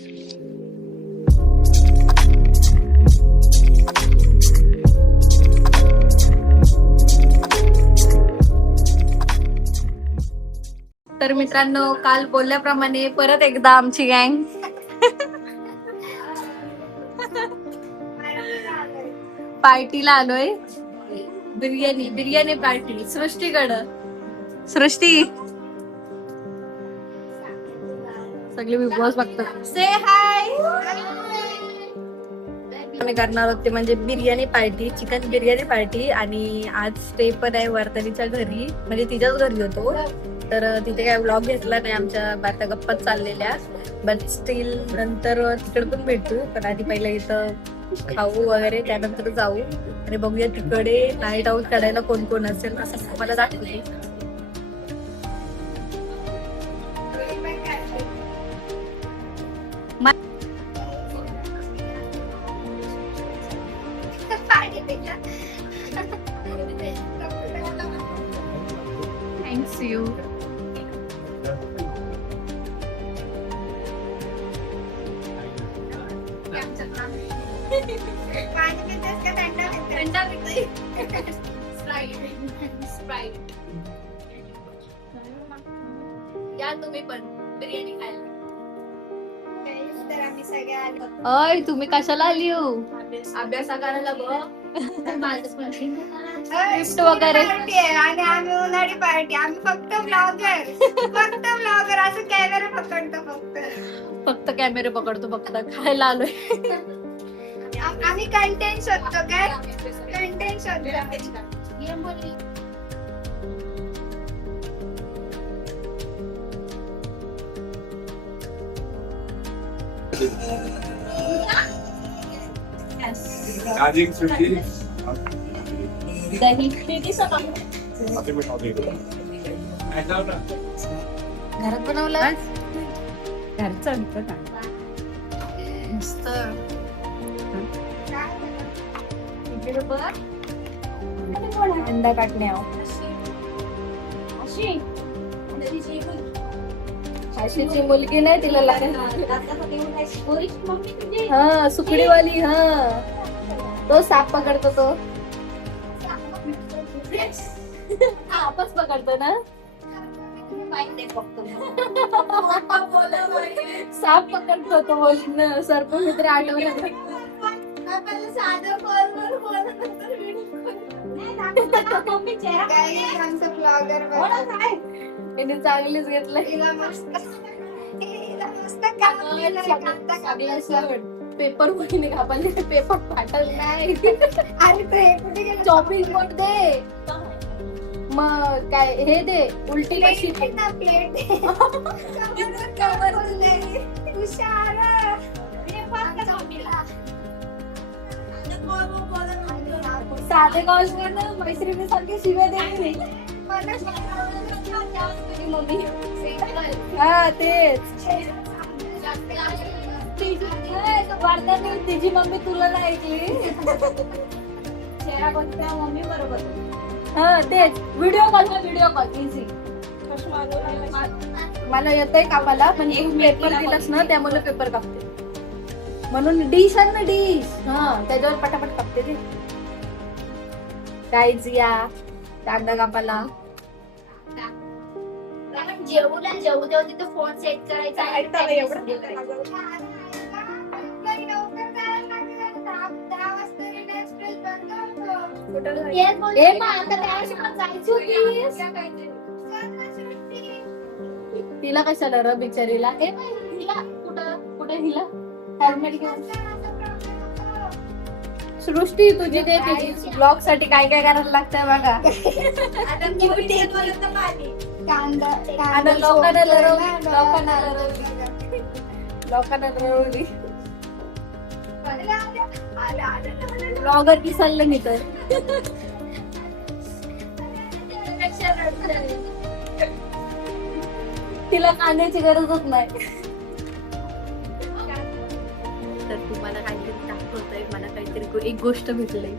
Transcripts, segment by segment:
तर मित्रांनो, काल बोलल्याप्रमाणे परत एकदा आमची गँग पार्टीला आलोय. बिर्याणी पार्टी सृष्टीकडं. सृष्टी सगळे बिग बॉस बघतात. से हाय. आम्ही करणार आहोत ते म्हणजे biryani party, chicken biryani party. आणि आज स्टे पण आहे वर्तनीच्या घरी, म्हणजे तिच्याच घरी होतो. तर तिथे काय व्लॉग घेतला नाही, आमच्या बाता गप्पाच चाललेल्या. बट स्टील नंतर तिकडे पण भेटू, पण आधी पहिला इथं खाऊ वगैरे, त्यानंतर जाऊ आणि बघूया तिकडे नाईट आऊट करायला कोण कोण असेल असं तुम्हाला दाखवते. Thanks you. या तुम्ही पण बिर्याणी खायला. अय तुम्ही कशाला आली हो? अभ्यास करायला बघ. गिफ्ट वगैरे आणि आम्ही उन्हाळी पार्टी. आम्ही फक्त ब्लॉगर असं कॅमेरा पकडतो. फक्त कॅमेरे पकडतो, फक्त खायला आलोय. आम्ही कंटेंट शोधतो. काय कंटेंट शोधतो. घरात बनवलं. घरचं मस्त. अंडा काटण्या आशीची मुलगी नाही, तिला लागेल. हा सुकडीवाली. हा तो साप पकडतो. तो सापच पकडतो ना. साप पकडतो तो. बोल सर्प मित्र आठवलं. चांगलीच घेतलं. पेपर कुठे कापले, पेपर फाटल नाही. अरे चॉपिंग बोर्ड दे, मग काय हे दे. उलटी कशी साधे गावस मैत्रिणी सारखे शिव्या दे. मम्मी हा तेच. तिची मम्मी तुला नाही ऐकली. मम्मी बरोबर. हा तेच. Video call easy. मला येतोय कापाला, पण एक पेपर दिलास ना त्यामुळे पेपर कापते. म्हणून डिश आहे ना, डिश. हा त्याच्यावर पटापट कापते ते. काय जिया कांदा कापाला. जेवू तेव्हा तिथे फोन सेट करायचा. तिला कशाला र बिचारीला. कुठे हिला हेल्मेट घेऊन. सृष्टी तुझी ते ब्लॉग साठी काय काय करायला लागतंय बघा. लोकांना लरवली. ब्लॉगर विसरलं मी तर. तिला कांद्याची गरजच नाही. तर तुम्हाला काहीतरी दाखवतंय, मला काहीतरी एक गोष्ट भेटलंय.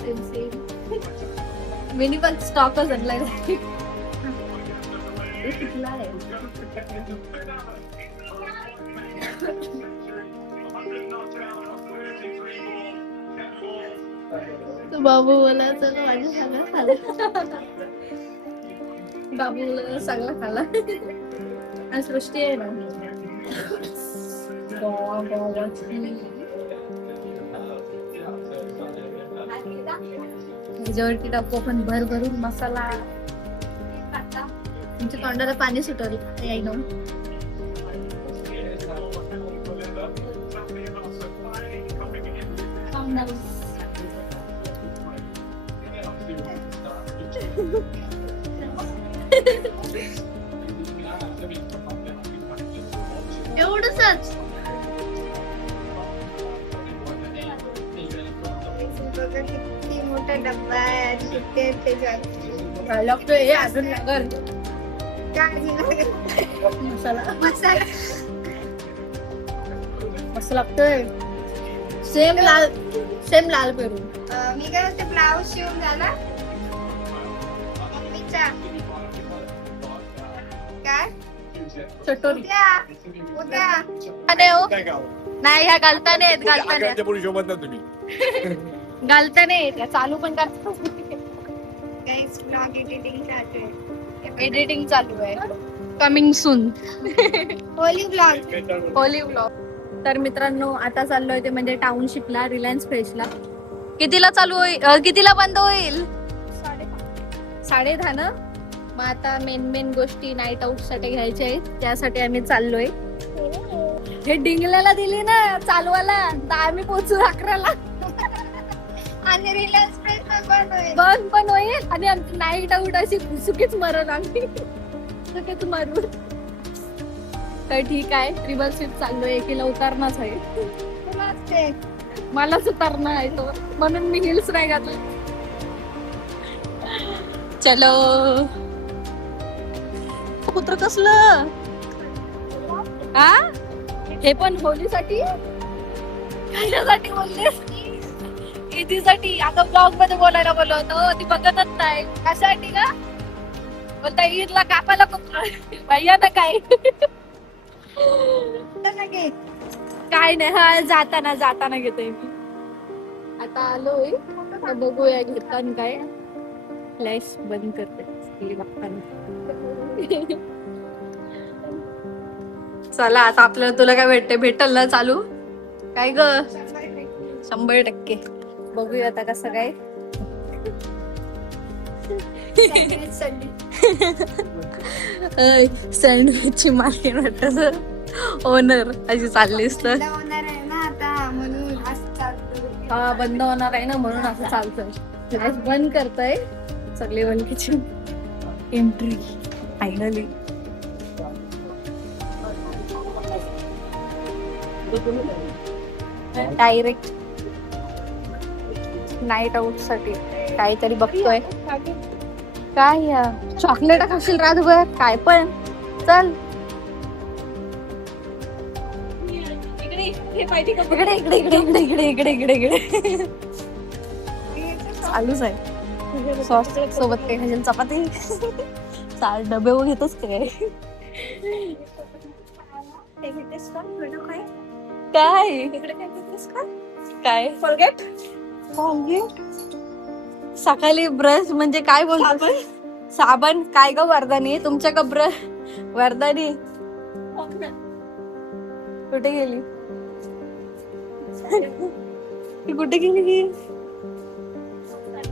सेम मिनी पण स्टॉकच आणलाय. बाबू बोला चला माझ्या सगळं खाल्लं. बाबू बोला सगळं खाल्ला. आणि सृष्टी आहे ना त्याच्यावरती टाकू आपण भरभरून मसाला. तुमच्या तोंडाला पाणी सुटल एकदम. एवढंच किती मोठा डब्बा आहे. शिट्टे त्याच्यात लागतोय हे अजून लागल काळजी लागेल. मसाला. मसाला मस्त लागतोय. सेम लाल पेरू. मी काय म्हणते ब्लाऊज शिवून झाला मम्मीचा. काय चटोरी. उद्या नाही ह्या घालता नाही तुम्ही घालता नाही चालू पण करतो. गाइस ब्लॉग एडिटिंग चालू आहे. एडिटिंग चालू आहे. Coming soon. Holy blog. Holy blog. तर मित्रांनो आता चाललोय ते म्हणजे टाउनशिपला रिलायन्स फ्रेशला. कितीला चालू होईल कितीला बंद होईल? 10:30 ना. मग आता मेन गोष्टी नाईट आउट साठी घ्यायच्या आहेत त्यासाठी आम्ही चाललोय. हे डिंगल्याला दिली ना चालवाला तर आम्ही पोहोचू 11ला. आणि रिलायन्स फ्रेश बंद होईल. बंद पण होईल आणि आमची नाईट आउट अशी सुकीच मरण आम्ही सुकीच मरू. तर ठीक आहे ट्रिबल शिफ्ट चाललोय. एकीला उतारणाच आहे. तुलाच ते मलाच उतारणं आहे तो म्हणून मी हिल्स नाही घातले. चलो कुत्र कसलं आ हे पण होलीसाठी कशासाठी बोललेस? ईदीसाठी. आता ब्लॉग मध्ये बोलायला बोललो होतो ती बघतच नाही. कशासाठी का बोलता ईदला कापायला कुत्र भैया ना काय काय नाही. हा जाताना घेतोय मी. आता आलोय तर बघूया घेताना काय. लाईस बंद करते चला आता आपल्याला तुला काय भेटेल ना चालू काय ग? 100%. बघूया आता कसं काय. सँडविचची मार्केट वाटत ओनर अशी चाललीस तर. होणार आहे ना आता म्हणून असं चालतं. हा बंद होणार आहे ना म्हणून असं चालतंय. लाईफ बंद करताय सगळे वनकीची entry finally. Direct night out साठी काहीतरी बघतोय. काय या चॉकलेट खाशील रातभर काय पण. चल इकडे चालूच आहे. सॉस सोबत काही खाशील चपाती 4 डबे घेतोच काय. काय काय फॉरगेट सकाळी ब्रश म्हणजे काय बोलतो साबण काय ग वरदानी तुमच्या का ब्रश वरदानी कुठे गेली ती कुठे गेली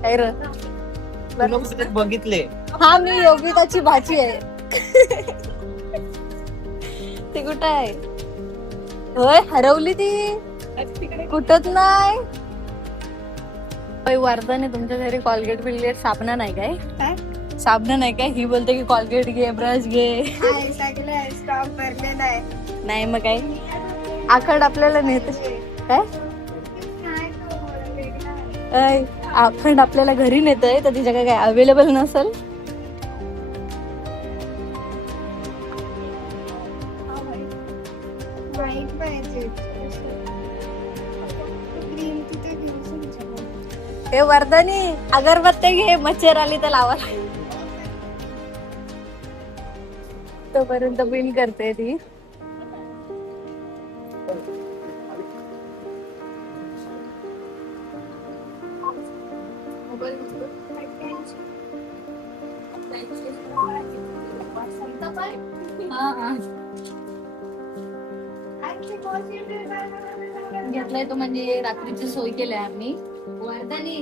काय र बघितले. हा मी योगिताची भाची आहे. ती कुठं आहे? होय हरवली ती कुठच नाही. वर्धन आहे तुमच्या घरी कॉलगेट बिलगेट साबणा नाही काय? साबणा नाही काय? ही बोलते की कॉलगेट घे ब्रश घे. स्टॉक भरलेला आहे. नाही मग काय आखड आपल्याला नेत काय आखंड आपल्याला घरी नेतय तर तिच्या काय अवेलेबल नसेल. हे वर्धनी अगरबत्ती घे, मच्छर आली तर लावा. तोपर्यंत बिल करते ती. घेतलाय तो म्हणजे रात्रीची सोय केली आहे आम्ही. वर्धनी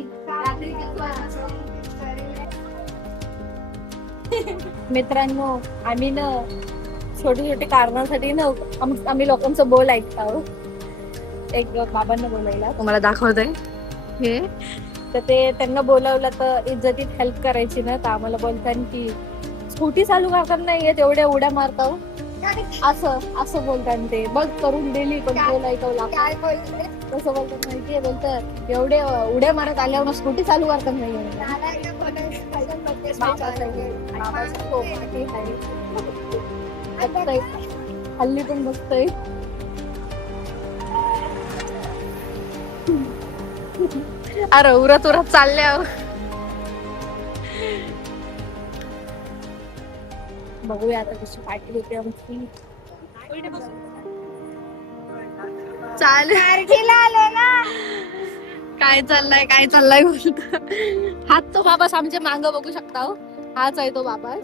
मित्रांनो, आम्ही ना छोटी छोटी कारणासाठी ना आम्ही लोकांचं बोल ऐकत आहोत. एक बाबांना बोलायला तुम्हाला दाखवतंय हे, तर ते त्यांना बोलावलं तर इज्जतीत हेल्प करायची ना, तर आम्हाला बोलतात की स्कूटी चालू करतात नाहीये तेवढ्या उड्या मारताव, असं बोलतात ते. बघ करून दिली पण बोल ऐकवला. काय बोलते कसं बोलतात माहितीये, बोलतात एवढे उड्या मारत आल्यावर स्कूटी चालू करतात नाहीये. हल्ली पण बघतोय. अरे उरत चालल्या. बघूया आता कशी पार्टी होते आमची. तारखेला आलो ना. काय चाललंय बोलत. हाच तो बाबास आमच्या मांग बघू शकता हो. हाच आहे तो बाबास.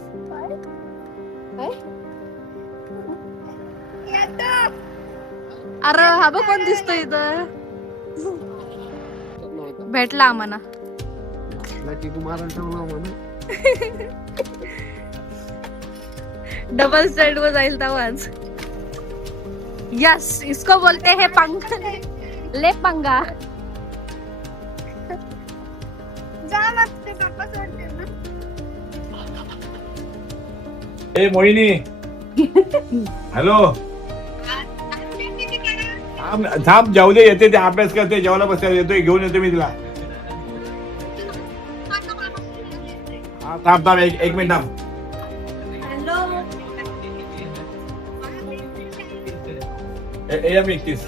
काय अरे हा बघ कोण दिसतोय इथं. भेटला आम्हाला. डबल स्टँड वर जाईल तवाच. यस, इसको बोलते हैं पंगा. ले पंगा. जा मग ते पप्पा सोडते ना. ए मोहिनी, हॅलो. थांब जाऊ दे, येते ते अभ्यास करते, जेवायला बसायला येतोय, घेऊन येतो मी तिला. हा थांब एक मिनिट थांब. AM 31.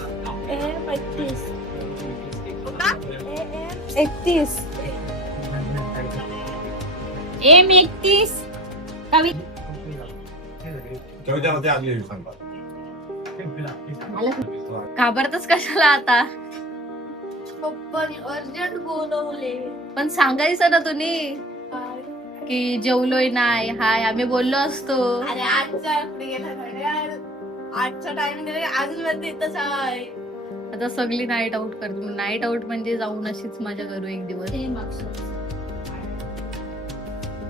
31 जेवते आगली सांगतात. घाबरतच कशाला आता. पप्पानी अर्जंट बोलवले. पण सांगायचं ना तुम्ही की जेवलोय नाही. हाय आम्ही बोललो असतो. अरे आजचा टाइम अजून इथंच आहे. आता सगळी नाईट आउट करतो. नाईट आउट म्हणजे जाऊन अशीच माझ्या घरी एक दिवस.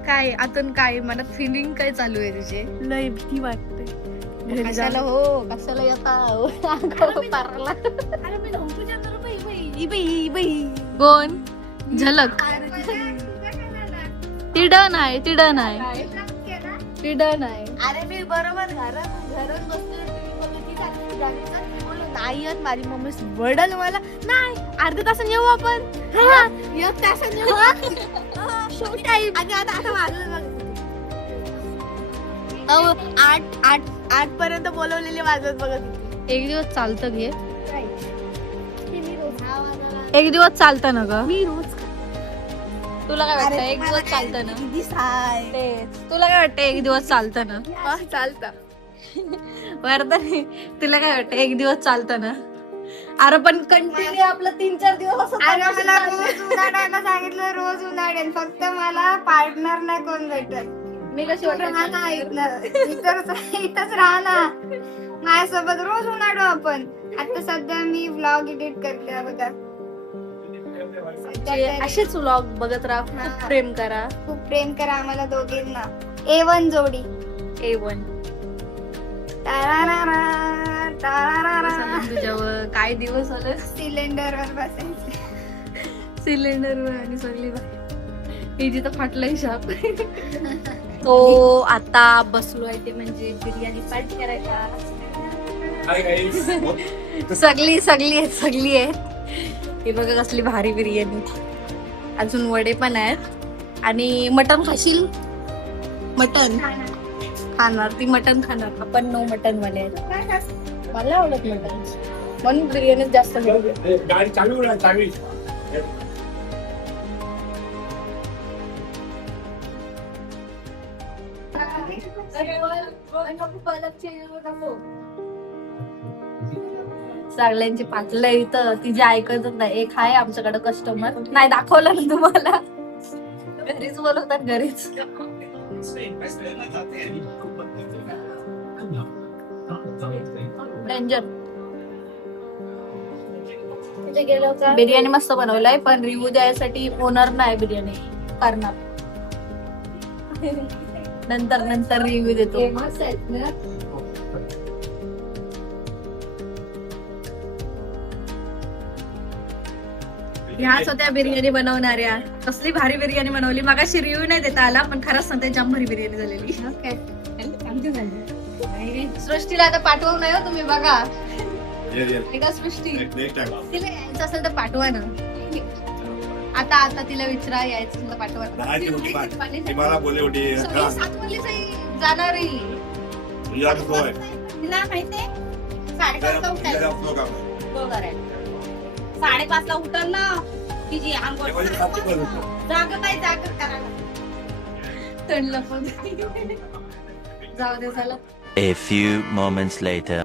काय आतून काय मनात फिलिंग काय चालू आहे तुझे? लय भीती वाटते. कशाला हो, कशाला येता पारला. कोण झलक. ती डन आहे. अरे मी बरोबर घरात बसले नाही येत. माझी मम्मी वडल मला, नाही अर्ध्या तासाने येऊ आपण. एक तासाने येऊ. आणि आता वाजलं 8 पर्यंत बोलवलेले वाजत बघत. एक दिवस चालतं घे. एक दिवस चालतं ना ग. मी रोज तुला काय वाटतं एक दिवस चालतं ना? तुला काय वाटतं एक दिवस चालतं ना? चालतं. वर्धनी तुला काय वाटतं एक दिवस चालतं ना? अरे पण कंटिन्यू आपलं 3-4 दिवस असं. अरे मला रोज उन्हाळ्याला सांगितलं, रोज उन्हाळ्यात फक्त मला पार्टनर नाही कोण भेटत. मी कशी वाटत इथंच राहणार माझ्यासोबत रोज उन्हाळो आपण. आता सध्या मी व्लॉग एडिट करते बघा. असेच व्लॉग बघत राहा. प्रेम करा, खूप प्रेम करा आम्हाला दोघींना. A1 जोडी. A1 तुझ्यावर काय दिवस आले. सिलेंडर वर बसायचं. सिलेंडर आणि सगळी हे जिथं फाटलंय शाप. तो आता बसलो आहे ते म्हणजे बिर्याणी पार्टी करायचा. सगळी आहे. हे बघा कसली भारी बिर्याणी. अजून वडे पण आहेत. आणि मटन खाशील? मटन खाणार ती. मटन खाणार आपण. नो मटन वाले आहेत. मला आवडत मटन म्हणून बिर्याणी जास्त. गाडी चालू. सगळ्यांची पाटलं इथं तिची ऐकतच नाही. एक आहे आमच्याकडे कस्टमर, नाही दाखवलं ना तुम्हाला, घरीच बोलवतात घरीच. डेंजर. बिर्याणी मस्त बनवलाय, पण रिव्ह्यू द्यायसाठी ओनर नाही बिर्याणी करणार. नंतर रिव्ह्यू देतो. ह्याच होत्या बिर्याणी बनवणाऱ्या. कसली भारी बिर्याणी बनवली. मगाशी रिव्ह्यू नाही देता आला, पण खरंच सांगते जाम भारी बिर्याणी झालेली. सृष्टीला आता पाठवू नाही हो तुम्ही, बघा का सृष्टी, तिला यायचं असेल तर पाठवा ना. आता तिला विचारा, यायचं असेल तर पाठवा ना. मला बोलले होती 7 वाजली जाणार आहे. तिला माहितीये 5:30 उठायला. 5:30 उठल ना की जी आंघोळ जाग काय जाग करायला तणलं पण. जाऊ दे झालं. A few moments later.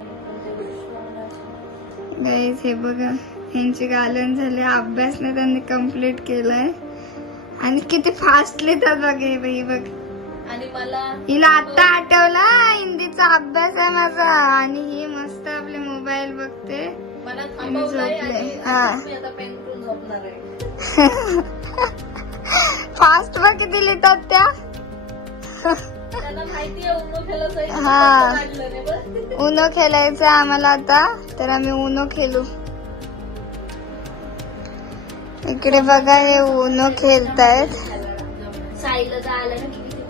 Guys हे बघा, ह्यांची गालन झाली. अभ्यासने त्यांनी कम्प्लीट केलाय आणि किती फास्ट लिहितात बघे बाई. बघ, आणि मला हिला आता आठवला हिंदीचा अभ्यास आहे माझा, आणि ही मस्त आपले मोबाईल बघते. मला थांबवलंय आणि हा. मी आता पेन करून झोपणार आहे. फास्ट बघ किती लिहितात त्या. त्यांना माहिती आहे उन्नो खेळायचं. हा. काढलं नाही बरं. उनो खेळायचं आम्हाला आता, तर आम्ही उनो खेळू. इकडे बघा हे उनो खेळतायत. साईला जायला ना किती.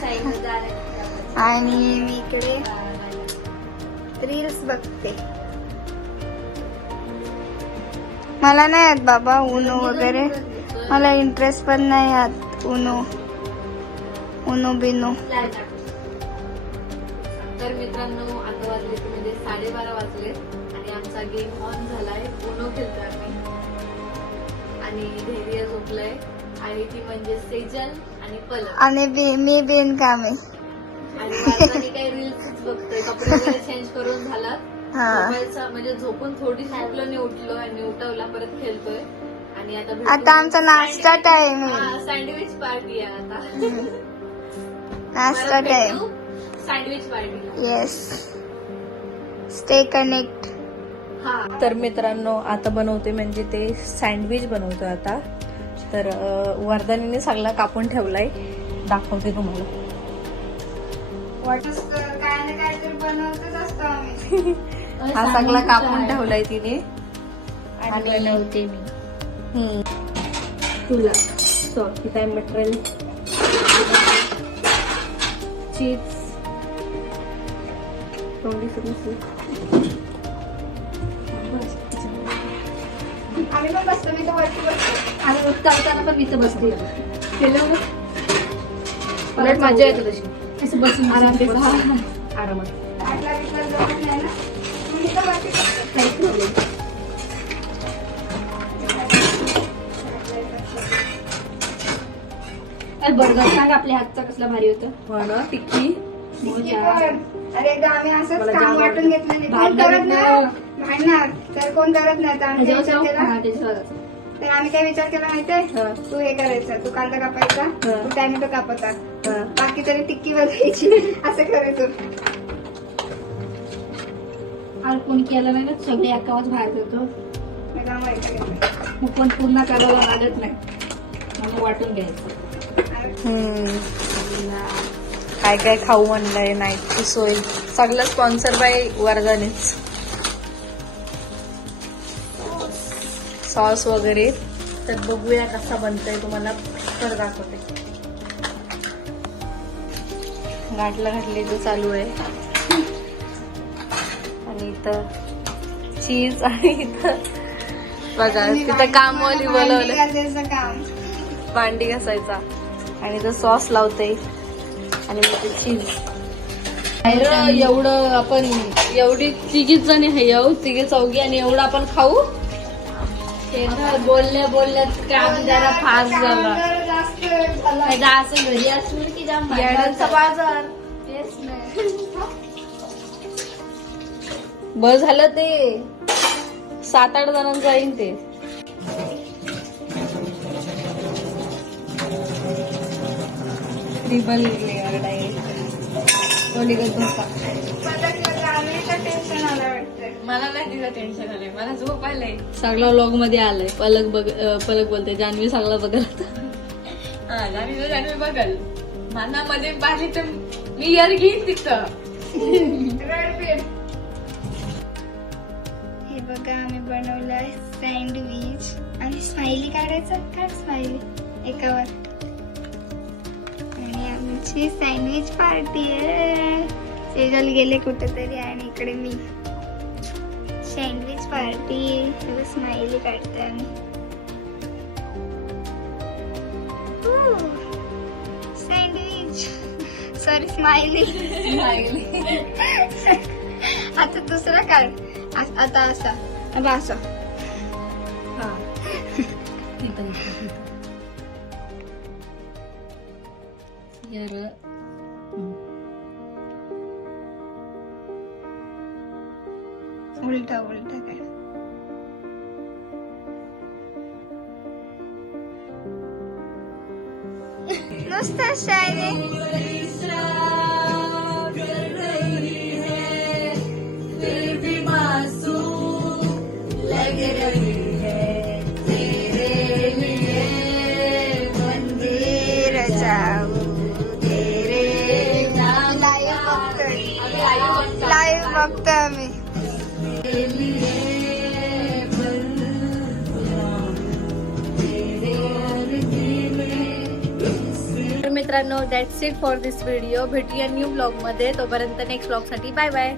साईला जायला. आणि मी इकडे रील्स बघते. मला नाही येत बाबा उनो वगैरे, मला इंटरेस्ट पण नाही येत उनो बिनो. तर मित्रांनो, आता वाजले म्हणजे 12:30 वाजले आणि आमचा गेम ऑन झालाय. उनो खेळतोय आम्ही आणि धैर्य झोपलंय आणि ती म्हणजे सेजल आणि पलक. आणि मी बिनकामी. आणि वारसाने काही रील्स बघतोय. कपडे वगैरे चेंज करून झालं. हा. मोबाईलचा म्हणजे झोपून थोडी झोपलो आणि उठलो आणि उठवला, परत खेळतोय. आणि आता आता आमचा नाश्ता टाइम आहे. सँडविच पार्टी आहे आता. नाश्ता time. Sandwich party. Yes, stay connect. तर मित्रांनो, आता बनवते म्हणजे ते सँडविच बनवतो आता. तर वर्धनीने सगळा कापून ठेवलाय, दाखवते तुम्हाला. काय ना काय तर बनवतच असतो आम्ही. हा सगळा कापून ठेवलाय तिने. आणि बनवते मी. तुला किती आहे मटेरियल. चीज, तोंडी समजली. आम्ही पण बसतो, मी तर वरती बसतो. आणि चालताना पण इथं बसते. केलं परत मजा येते तशी. असं बसून आरामात. आटला बिटला जमत नाही ना, मी तर वरती बसतो. काहीच प्रॉब्लेम. बर्गर सांग आपल्या हातचा कसला भारी होता. हो ना, टिक्की. अरे एकदा आम्ही असंच काम वाटून घेतलं नाही. कोण करत नाही भांडणार तर कोण करत नाही. तर आम्ही काय विचार केला, तर आम्ही काय विचार केला माहितीये, तू हे करायचं, तू कांदा कापायचा, तू टॅमॅटो कापायचा, बाकी तरी टिक्की बघायची, असं करायचं. आणि कोणी केलं नाही ना, सगळे अकाउंट बाहेर करतो. मग पण पूर्ण करायला लागत नाही, मग वाटून घ्यायचं. काय काय खाऊ म्हणलंय, नाईटची सोय सगळं स्पॉन्सर बाय वर्धानेच. सॉस वगैरे. तर बघूया कसा बनतोय, तुम्हाला तर दाखवते. घातले तर चालू आहे. आणि इथं चीज, आणि इथं बघा तिथं कामवाली बोलवलं काम. भांडी घासायचा. आणि तो सॉस लावते आणि मग चीज. एवढं आपण एवढी 3 जणी आहे, 3 चौघी, आणि एवढं आपण खाऊ. बोलल्या बोलल्यात काम जरा फास्ट झाला. जरा जास्त वेळ झाला. असं घरी असून की जाम येड्यांचा बाजार. तेच नाही. बस झालं ते 7-8 जणांचं जाईन ते. ट्रिपल लेअर टेन्शन आलं वाटतंय. मला नाही तिला टेन्शन आलंय, मला झोप आलंय. सगळा व्लॉग मध्ये आलाय. पलक बोलते जान्हवी सगळा बघत. हा जान्हवी बघल मनामध्ये पाहिजे तर मी इयर घेईन तिथं. हे बघा आम्ही बनवलंय सँडविच आणि स्माइली काढायचं. काढ स्माइली एकावर. आणि आमची सँडविच पार्टी आहे. सेजल गेले कुठेतरी आणि इकडे मी. सँडविच पार्टी स्माइली काढते आम्ही. Sandwich sorry smiley. आता दुसरा काढ. आता असा आता असं. उलटा उलटा काय. नुसतं शायरी. मंदिर जाऊ तेरे. लाईव्ह बघतोय आम्ही. तर मित्रांनो that's it for this video. भेटूया न्यू ब्लॉग मध्ये. तोपर्यंत नेक्स्ट ब्लॉग साठी बाय बाय.